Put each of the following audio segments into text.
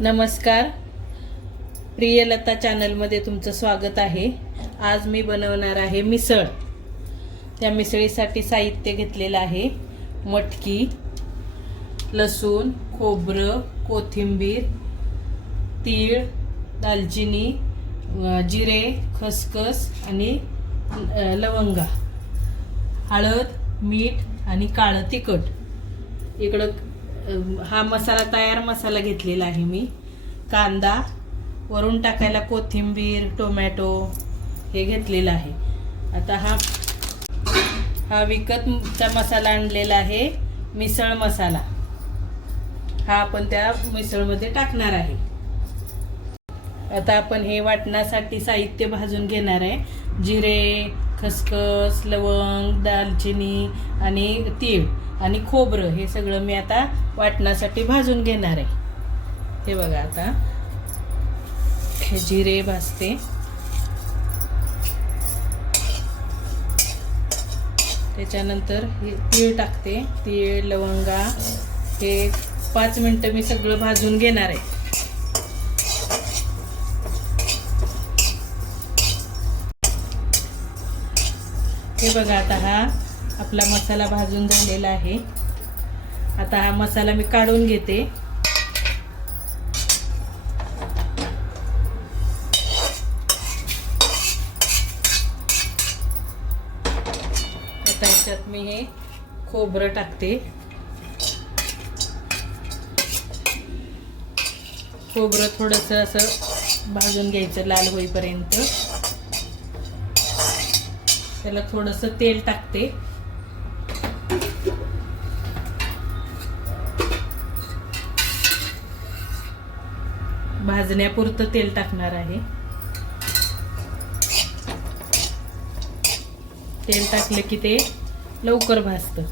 नमस्कार. प्रियलता चॅनलमध्ये तुमचं स्वागत आहे. आज मी बनवणार आहे मिसळ. त्या मिसळीसाठी साहित्य घेतलेलं आहे. मटकी लसूण खोबरं कोथिंबीर तीळ दालचिनी जिरे खसखस आणि लवंगा. हळद मीठ आणि काळं तिखट. इकडं हा मसाला तयार मसाला घेतलेला आहे मी. कांदा वरून टाकायला कोथिंबीर टोमॅटो हे घेतलेलं आहे. आता हा हा विकतचा मसाला आणलेला आहे मिसळ मसाला. हा आपण त्या मिसळमध्ये टाकणार आहे. आता आपण हे वाटण्यासाठी साहित्य भाजून घेणार आहे. जिरे खसखस लवंग दालचिनी आणि तीळ आणि खोबरं हे सगळं मी आता वाटण्यासाठी भाजून घेणार आहे. हे बघा आता. हे जिरे भाजते. त्याच्यानंतर हे तीळ टाकते. तीळ लवंगा हे पाच मिनटं मी सगळं भाजून घेणार आहे. हे बघा आता हा आपला मसाला भाजून झालेला आहे. आता हा मसाला मी काढून घेते. आता याच्यात मी हे खोबरं टाकते. खोबरं थोडंसं असं भाजून घ्यायचं लाल होईपर्यंत. त्याला थोडंसं तेल टाकते. भाजण्यापुरतं तेल टाकणार आहे. तेल टाकलं की ते लवकर भाजतं.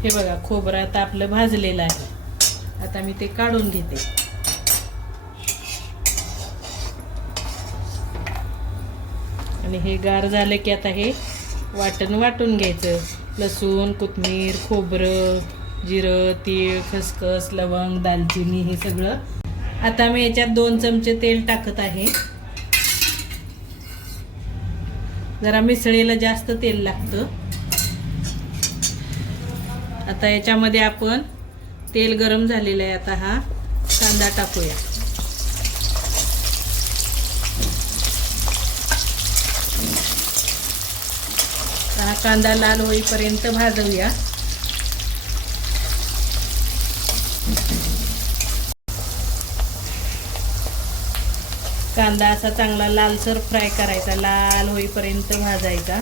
हे बघा खोबरं आता आपलं भाजलेलं आहे. आता मी ते काढून घेते. आणि हे गार झालं की आता हे वाटण वाटून घ्यायचं. लसूण कोथमीर खोबरं जिरं तीळ खसखस लवंग दालचिनी हे सगळं आता मी याच्यात दोन चमचे तेल टाकत आहे. जरा मिसळीला जास्त तेल लागतं. आता याच्यामध्ये आपण तेल गरम झालेलं आहे. आता हा कांदा टाकूया. हा कांदा लाल होईपर्यंत भाजूया. कांदा असा चांगला लालसर फ्राय करायचा लाल होईपर्यंत भाजायचा.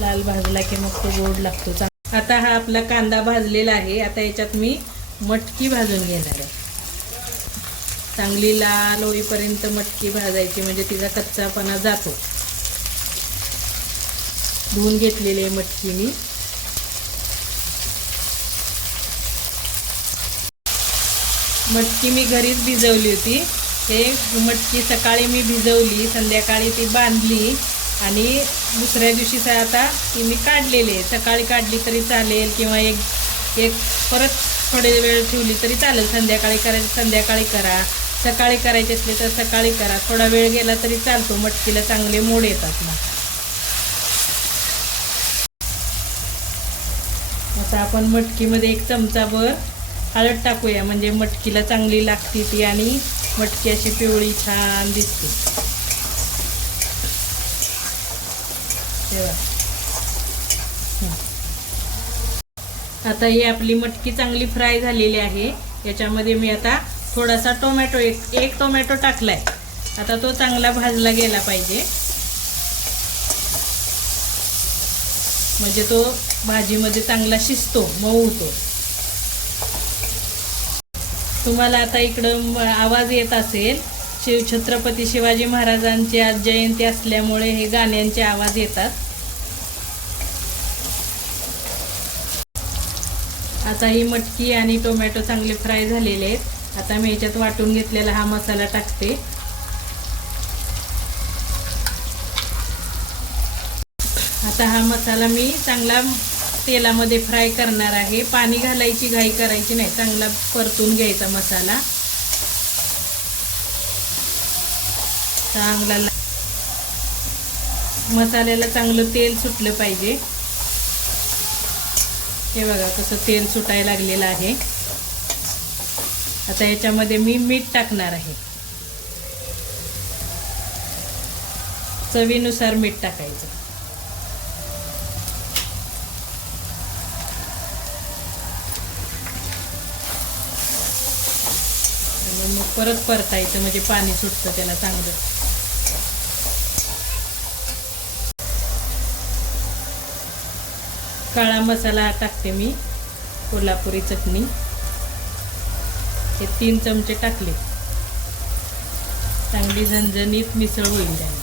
लाल भाजला की मग तो गोड लागतो. आता हा आपला कांदा भाजलेला आहे. आता याच्यात मी मटकी भाजून घेणार आहे. चांगली लाल होईपर्यंत मटकी भाजायची म्हणजे तिचा कच्चापणा जातो. धुवून घेतलेली आहे मटकी मी मटकी मी घरीच भिजवली होती. हे मटकी सकाळी मी भिजवली संध्याकाळी ती बांधली आणि दुसऱ्या दिवशी आता ती मी काढलेली आहे. सकाळी काढली तरी चालेल किंवा एक एक परत थोडे वेळ ठेवली तरी चालेल. संध्याकाळी करायची संध्याकाळी करा. सकाळी करायचे असले तर सकाळी करा. थोडा वेळ गेला तरी चालतो. मटकीला चांगले मोड येतात मग आता आपण मटकीमध्ये एक चमचाभर हळद टाकूया. म्हणजे मटकीला चांगली लागते ती आणि मटकी अशी पिवळी छान दिसते. आता ही आपली मटकी चांगली फ्राय झालेली आहे. याच्यामध्ये मी आता थोडासा टोमॅटो एक एक टोमॅटो टाकलाय. आता तो चांगला भाजला गेला पाहिजे. म्हणजे तो भाजीमध्ये चांगला शिजतो मऊ होतो तुम्हाला आता इकडं आवाज येत असेल. शिव छत्रपती शिवाजी महाराजांची आज जयंती असल्यामुळे हे गाण्यांचे आवाज येतात. आता ही मटकी आणि टोमॅटो चांगले फ्राय झालेले आहेत. आता मी याच्यात वाटून घेतलेला हा मसाला टाकते. आता हा मसाला मी चांगला तेलामध्ये फ्राय करणार आहे. पाणी घालायची घाई करायची नाही. चांगला परतून घ्यायचा मसाला. चांगला मसाल्याला चांगलं तेल सुटलं पाहिजे. हे बघा कसं तेल सुटायला लागलेलं आहे. आता याच्यामध्ये मी मीठ टाकणार आहे. चवीनुसार मीठ टाकायचं. आणि मग परत परतायचं म्हणजे पाणी सुटतं त्याला चांगलं. काळा मसाला टाकते मी कोल्हापुरी चटणी. हे तीन चमचे टाकले. चांगली झणझणीत मिसळ होईल त्याने.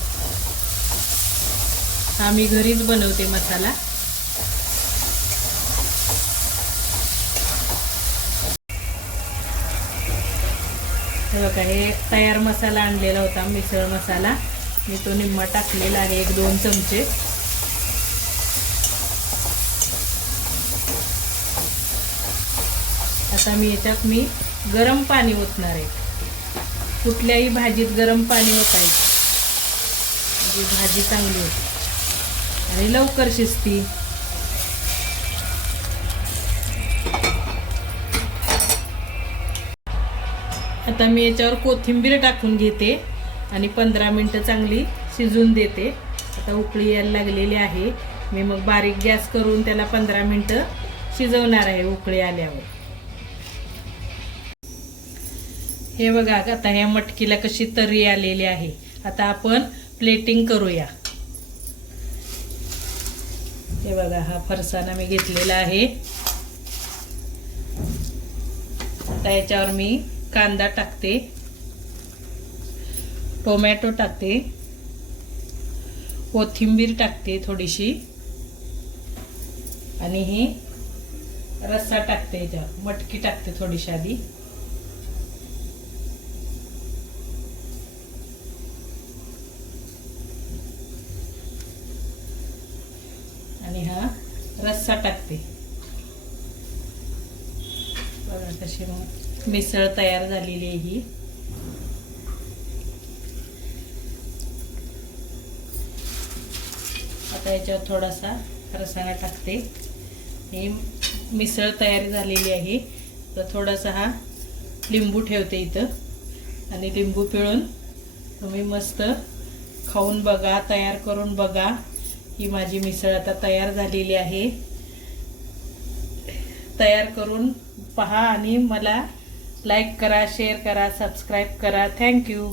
हा मी घरीच बनवते मसाला. हे बघा हे तयार मसाला आणलेला होता मिसळ मसाला. मी तो निम्मा टाकलेला आहे एक दोन चमचे. आता मी याच्यात मी गरम पाणी ओतणार आहे. कुठल्याही भाजीत गरम पाणी ओतायचं. म्हणजे भाजी चांगली होते. आणि लवकर शिजती. आता मी याच्यावर कोथिंबीर टाकून घेते आणि पंधरा मिनटं चांगली शिजून देते. आता उकळी यायला लागलेली आहे. मी मग बारीक गॅस करून त्याला पंधरा मिनटं शिजवणार आहे उकळी आल्यावर. हे बघा आता ह्या मटकीला कशी तरी आलेली आहे. आता आपण प्लेटिंग करूया. हे बघा हा फरसाना मी घेतलेला आहे. आता याच्यावर मी कांदा टाकते. टोमॅटो टाकते. कोथिंबीर टाकते थोडीशी. आणि हे रस्सा टाकते याच्यावर. मटकी टाकते थोडीशी आधी आणि हा रस्सा टाकते बघा कशी मग मिसळ तयार झालेली आहे ही. आता याच्यावर थोडासा रसाळा टाकते. ही मिसळ तयार झालेली आहे. तर थोडासा हा लिंबू ठेवते इथं. आणि लिंबू पिळून तुम्ही मस्त खाऊन बघा तयार करून बघा. ही माझी मिसळ आता तयार झालेली आहे. तयार करून पहा आणि मला लाईक करा शेअर करा सबस्क्राईब करा. थँक्यू